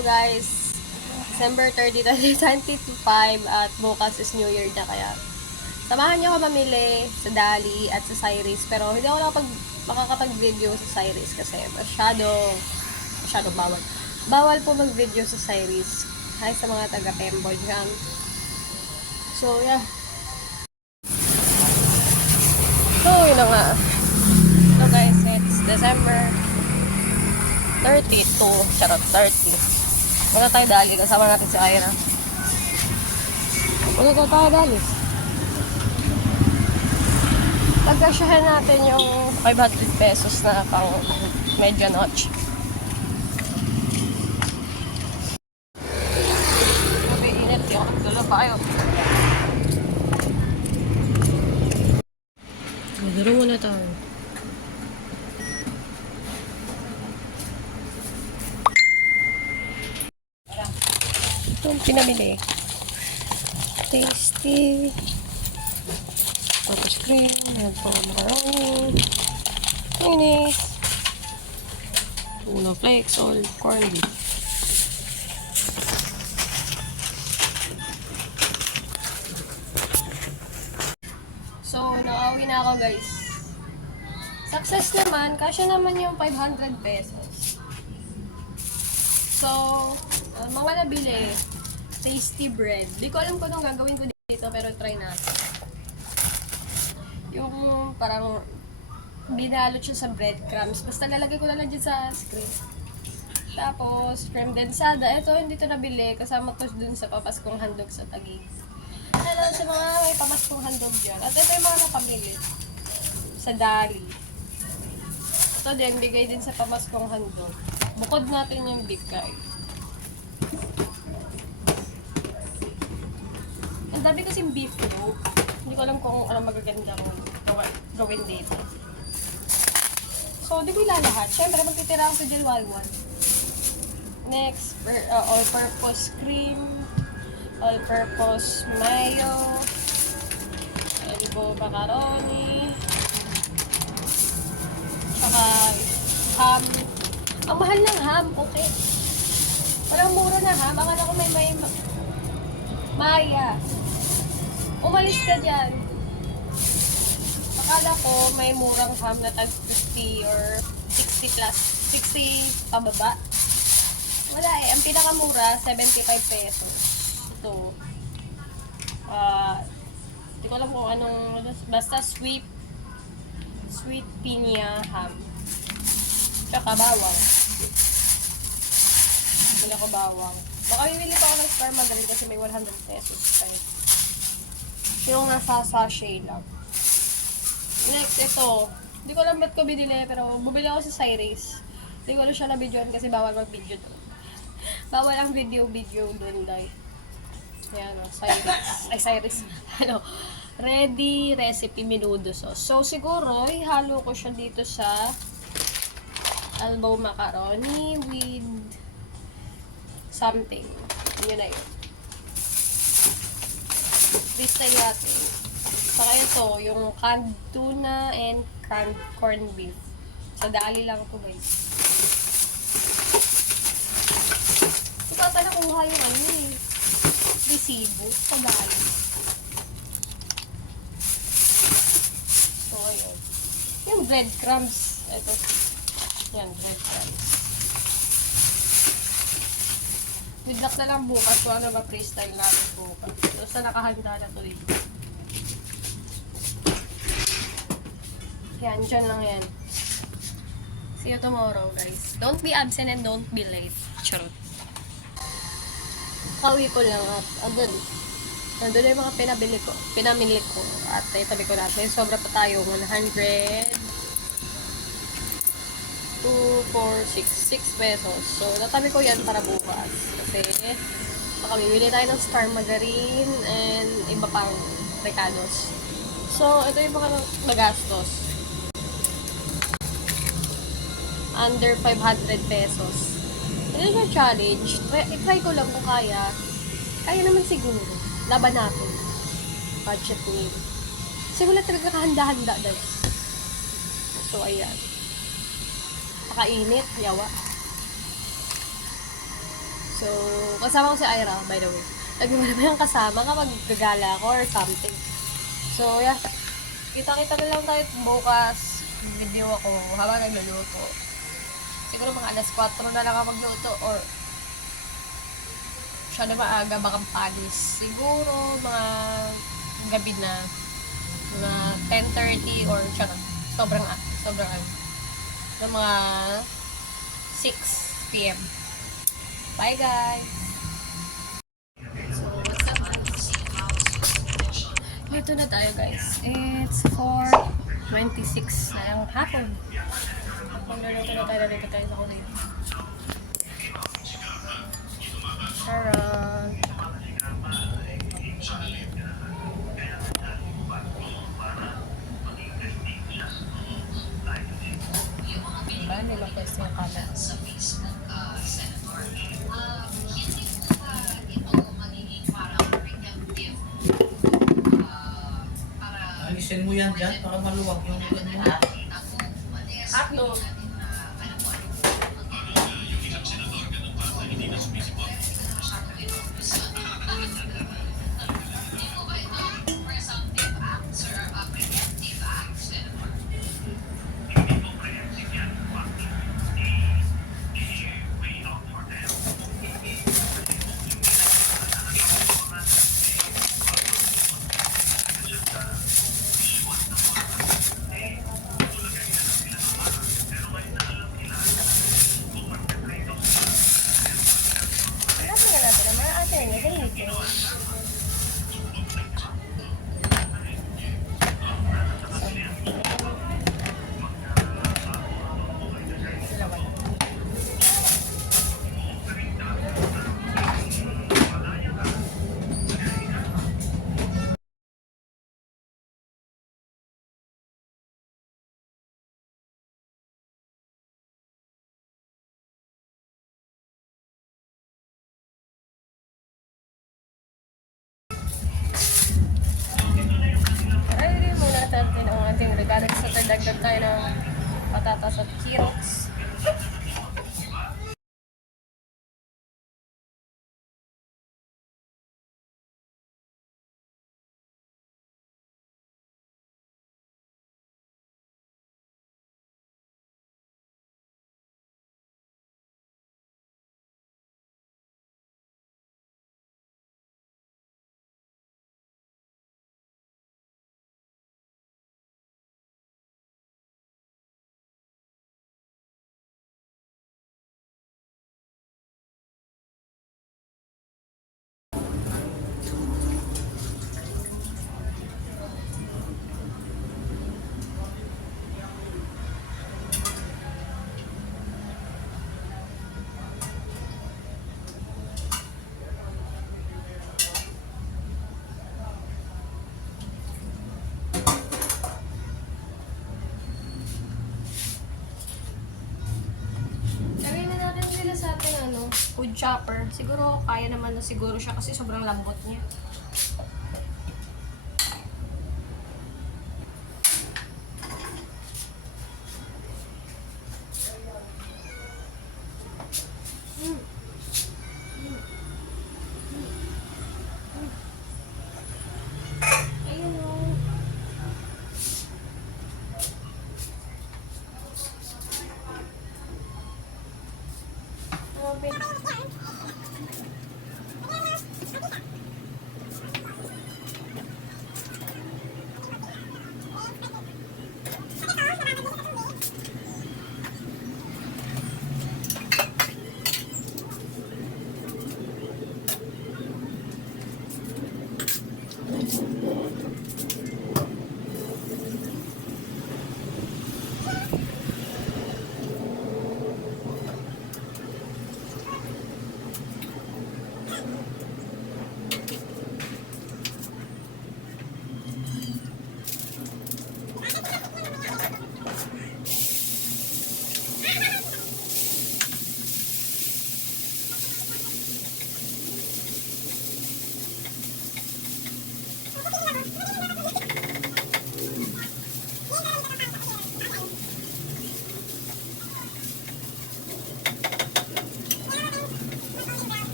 Guys, December 30, 2025 at bukas is New Year na, kaya samahan niyo ako mamili sa Dali at sa Cyrus, pero hindi ako makakapag-video sa Cyrus kasi masyado bawal po mag-video sa Cyrus. Hi sa mga taga-Pemboy dyan. So yeah, so yun na nga. So guys, it's December 32, charot, 30. Wala tayo Dali, kasama natin si Ira. Wala tayo Dali. Pagkasyahan natin yung 500 pesos na pang medianoche. Sabi, init yung magdulo pa kayo. Magdulo muna tayo. Yung pinabili. Tasty. Tapos cream. Yan po, macaroni. Mayonnaise. Tuna flakes or corned beef. So, nakauwi na ako guys. Success naman. Kasya naman yung 500 pesos. So, mga nabili. Tasty bread. Di ko alam kung anong gagawin ko dito, pero try natin. Yung parang binalot siya sa breadcrumbs. Basta lalagay ko na lang dyan sa screen. Tapos, creme densada. Ito, hindi to nabili. Kasama to dun sa papaskong handog sa Taguig. Hello sa mga may papaskong handog dyan. At ito yung mga napamili. Sa Dali. Ito din, bigay din sa papaskong handog. Bukod natin yung bigay. Ang dami kasing beef loaf. Hindi ko alam kung ano magagandang gawin dito. So, di ko ilalahat. Siyempre, magtitira ako sa Jilwalwan. Next, all-purpose cream, all-purpose mayo, elbow macaroni, tsaka ham. Ang mahal ng ham, okay. Parang mura na ham. Akala ko may Maya. Umalis ka dyan. Akala ko may murang ham na tag 50 or 60 plus. 60 pababa. Wala eh. Ang pinakamura, 75 pesos. Ito. Hindi ko alam kung anong, basta sweet pinya ham. Tsaka bawang. Wala ko bawang. Baka bibili pa ako ng Star Margarine kasi may 100 pesos tayo. Yung nasa sachet lang. Next, ito. Hindi ko alam ba't ko binili, pero bumili ako sa Cyrus. Hindi ko alam siya na-videoan kasi bawal mag-video doon. Bawal ang video doon dahil. Ayan o, Cyrus. Ready recipe menudo sauce. So, siguro, ihalo ko siya dito sa elbow macaroni with something. Yun na yun. Freestyle natin. Saka ito, yung canned tuna and canned corned beef. Sa Dali lang ito guys. Ito ata nakuha yung ano eh. Resibo sa Dali. So, ayun. Yung breadcrumbs. Ito. Yan, breadcrumbs. Bigla na lang bukas kung ano ba freestyle natin bukas. Basta nakahanda na to eh. Yan, dyan lang yan. See you tomorrow guys. Don't be absent and don't be late. Charot. Kauwi ko lang at nandun yung mga pinamili ko. At itabi ko natin. Sobra pa tayo. 100 2, 4, 6 pesos. So, natabi ko yan para bukas. Kasi, baka bibili tayo ng Star Margarine and iba pang recados. So, ito yung mga nagastos. Under 500 pesos. Ito yung challenge. I-try ko lang kung kaya. Kaya naman siguro. Laban natin. Budget meal. Kasi wala talaga kahanda-handa guys. So, ayan. Napakainit, yawa. So, kasama ko si Ira, by the way. Lagi mo naman yung kasama kapag gagala ako or something. So, yeah. Kita-kita na lang tayo bukas. Video ako habang nagluluto. Siguro mga alas 4 na lang ako magluto or siya na maaga, bakang palis. Siguro mga gabi na mga 10:30 or siya na. Sobrang mga 6 p.m. Bye guys! So, what's up guys? Ito na tayo guys. It's 4:26 na lang hapon. Magluluto na tayo dito tayo sa kulit. Tara! Paano nila pwes yung camera? Alisin mo yan dyan para maluwag yung ganyan. Hotdog! Ay, muna natin ang ating regalo sa tagdagdag tayo ng patatas at carrots. Sa ating food chopper. Siguro kaya naman na siguro siya kasi sobrang lambot niya. Ayun o.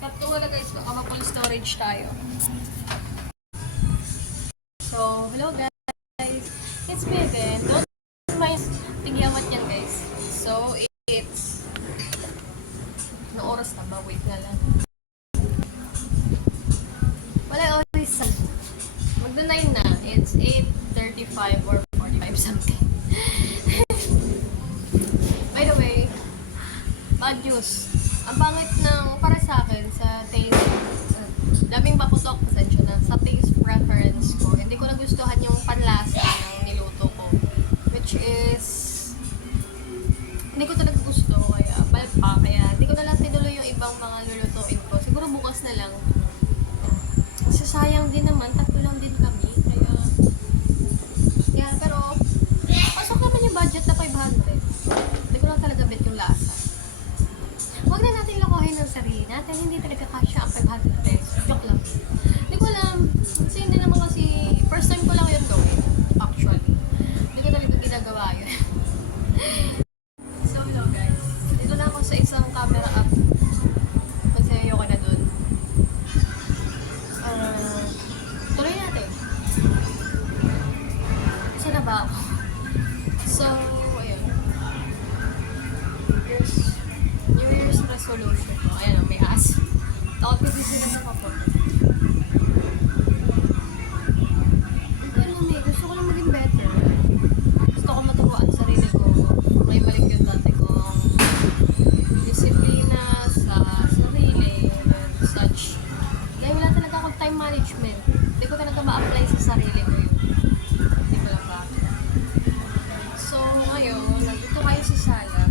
Tatlo na guys, baka ma-full storage tayo. So, hello guys. It's me again. Don't mind tigyamat yan guys. So, it's... Anong oras na ba? Wait na lang. Wala always magda-9 na. It's 8:35 or 45 something. By the way, bad news. Ang pangit ng para sa akin sa taste, labing paputok, pasensya na, sa taste preference ko. Hindi ko nagustuhan yung panlasa ng niluto ko. Which is, hindi ko talaga gusto, kaya palpa, kaya hindi ko na lang tinuloy yung ibang mga lulutuin ko. Siguro bukas na lang. Kasi sayang din naman, tatlo lang din kami, kaya, pero, pasok naman yung budget na 500. Hindi ko lang talaga bet yung lasa. Huwag na natin lokohin ng sarili natin. Hindi talaga kasya ang 500 pesos. Joke lang. Hindi ko alam. Kasi hindi naman kasi first time ko lang yun gawin. Actually. Hindi ko talaga ginagawa yun. So, hello guys. Dito na ako sa isang camera app. Kasi ayoko Takot kasi sila na kapag. Ano eh, gusto ko lang maging better. Gusto ko maturuan sa sarili ko. May balik yung dati kong disiplina sa sarili and such. Dahil wala talaga akong time management. Hindi ko talaga ma-apply sa sarili ko yun. Hindi ko lang ba. So, ngayon, nandito kayo sa sala.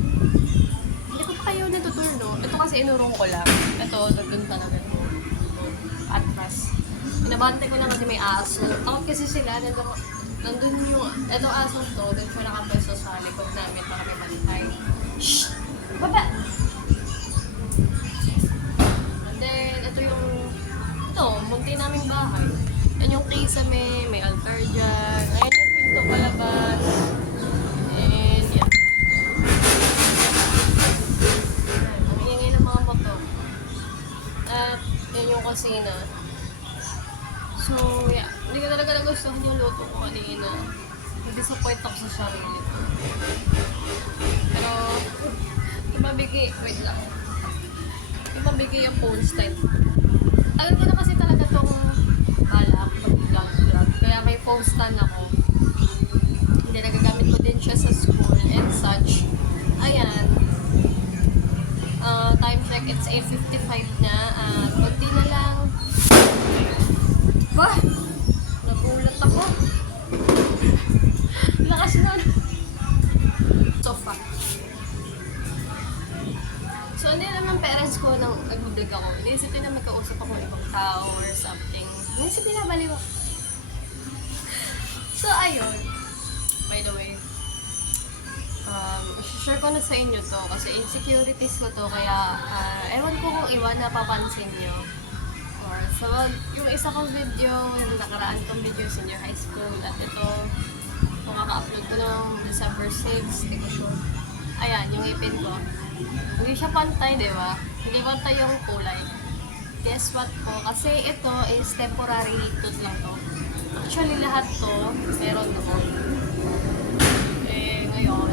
Hindi ko pa kayo natuturno. Ito kasi inurong ko lang. Ito, nandun talaga ko. Atras. Pinabante ko lang kasi may aso. Takot kasi sila. Nandun yung, etong aso to, doon siya nakapwesto sa likod namin para may bantay. Shhh! Baba! And then, ito, munti naming bahay. Yan yung kisame, may altar dyan. Ayan yung pinto palabas. And yan. Ang ingay ng mga moto. At yan yung kusina. So, yeah. Hindi ko talaga nagustuhan yung luto ko kanina. Disappoint ako sa sarili ko. Pero, ibabigay, wait lang. Ibabigay yung phone stand. Alam ko na kasi talaga itong balak, pag-vlog. Kaya may phone stand ako. Hindi, nagagamit ko din siya sa school and such. Ayan. Time check, it's 8:55 na. Kunti na lang. Bah! Nagulat ako. Lakas na. Sofa. So, hindi naman parents ko nang nag-vlog ako. Iniisip nila magkausap ako ng ibang tao or something. Iniisip nila baliw. So, ayun. By the way, share ko na sa inyo to kasi insecurities ko to kaya ewan ko kung iwan napapansin nyo. Or so, yung isa kong video, yung nakaraan kong video senior high school at ito, kung kaka-upload ko ng December 6, hindi ko sure. Ayan, yung ipin ko. Hindi siya pantay, di ba? Hindi pantay yung kulay. Guess what po? Kasi ito is temporary tooth lang to. Actually, lahat to meron ako. Eh, ngayon,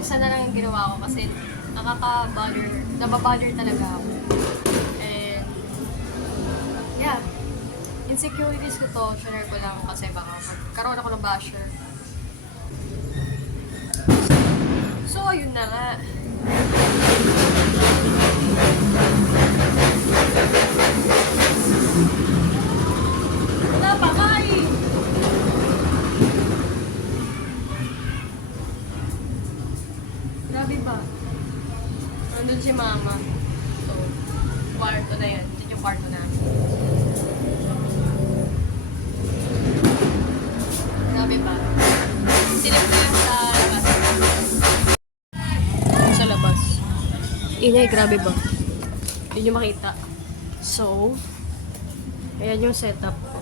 isa na lang yung ginawa ko kasi nababother talaga ako. And, yeah. Insecurities ko to, share ko lang kasi baka magkaroon ako ng basher. So, ayun na nga. Wala pa, Kai! Grabe ba? Nandun si Mama. So, kwarto na yan. Ito yung kwarto namin. Grabe ba? Silip ko lang sa labas. Sa labas. Ingay, grabe ba? Yun yung makita. So, ayan yung setup ko.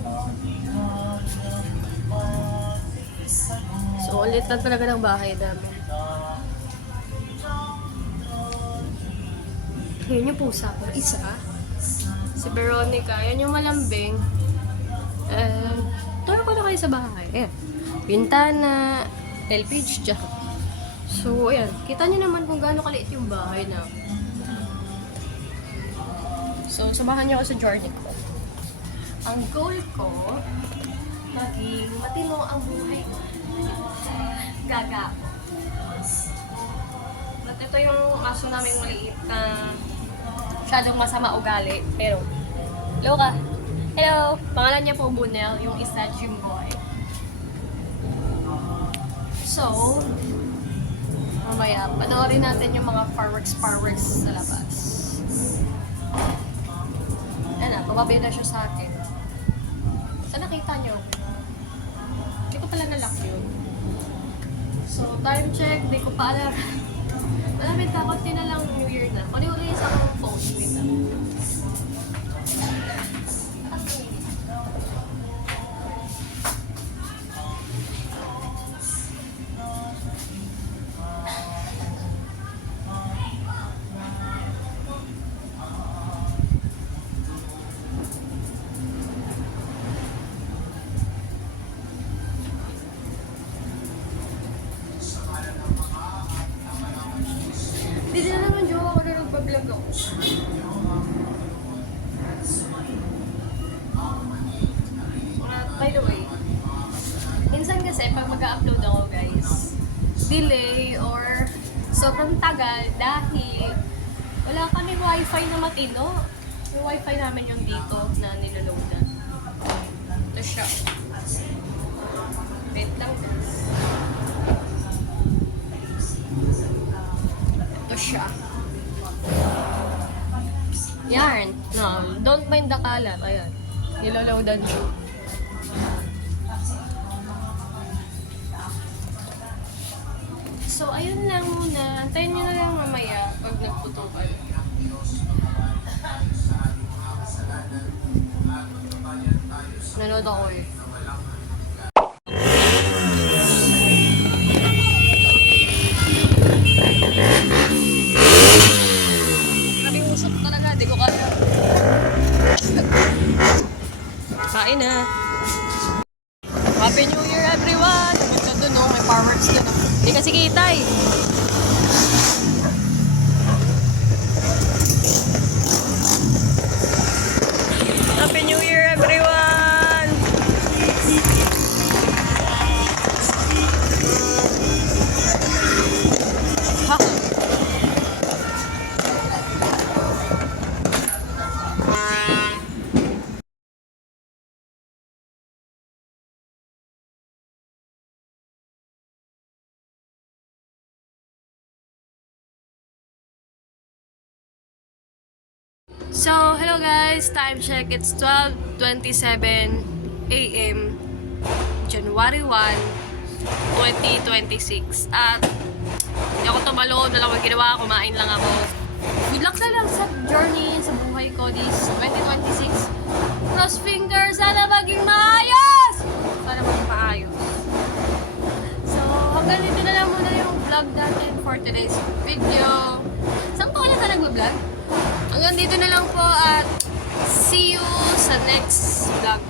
So, ulit na talaga ng bahay namin. Ayan yung pusa ko. Isa. Si Veronica. Ayan yung malambing. Turo ko na kayo sa bahay. Ayan. Pintana, LPG dyan. So, ayan. Kita nyo naman kung gaano kaliit yung bahay na. So, samahan nyo ako sa journey ko. Ang goal ko, maging matino ang buhay ko. Gaga ako. At ito yung aso naming maliit na masyadong masama ugali. Pero, hello ka. Hello! Pangalan niya po Bunel, yung isa Jimboy. So, mamaya, panoorin natin yung mga fireworks sa labas. Yan na, bababi na siya sa akin. Saan nakita nyo? Hindi ko pala nalock yun. So, time check, di ko pa alam. Alam mo, takot din na lang New Year na. Paniulis akong phone. Wait lang. Hindi na naman joke ako na nagbablog ako. delay or sobrang tagal dahil wala kami wifi na matino. Yung wifi namin yung dito na niloloadan. Ito siya. Wait lang guys. Ito siya. Yarn. No, don't mind the kalat. Ayan. Niloloadan siya. So, ayun lang muna. Antayin nyo na lang mamaya pag nagputukan. Nanood ako eh. Kaming usap talaga, di ko kaya. Kain na. Happy New Year everyone! Nabugtad dun no, may fireworks dun. Hindi kasi kita eh. Happy New Year everyone! Ha? So, hello guys! Time check. It's 12:27 a.m. January 1, 2026. At hindi ako tumalo, wala akong ginawa, kumain lang ako. Good luck na lang sa journey, sa buhay ko this 2026. Cross fingers, sana maging maayos! Sana maging maayos. So, hanggang dito na lang muna yung vlog natin for today's video. Saan pa ulit ka nag-vlog? Hanggang dito na lang po at see you sa next vlog.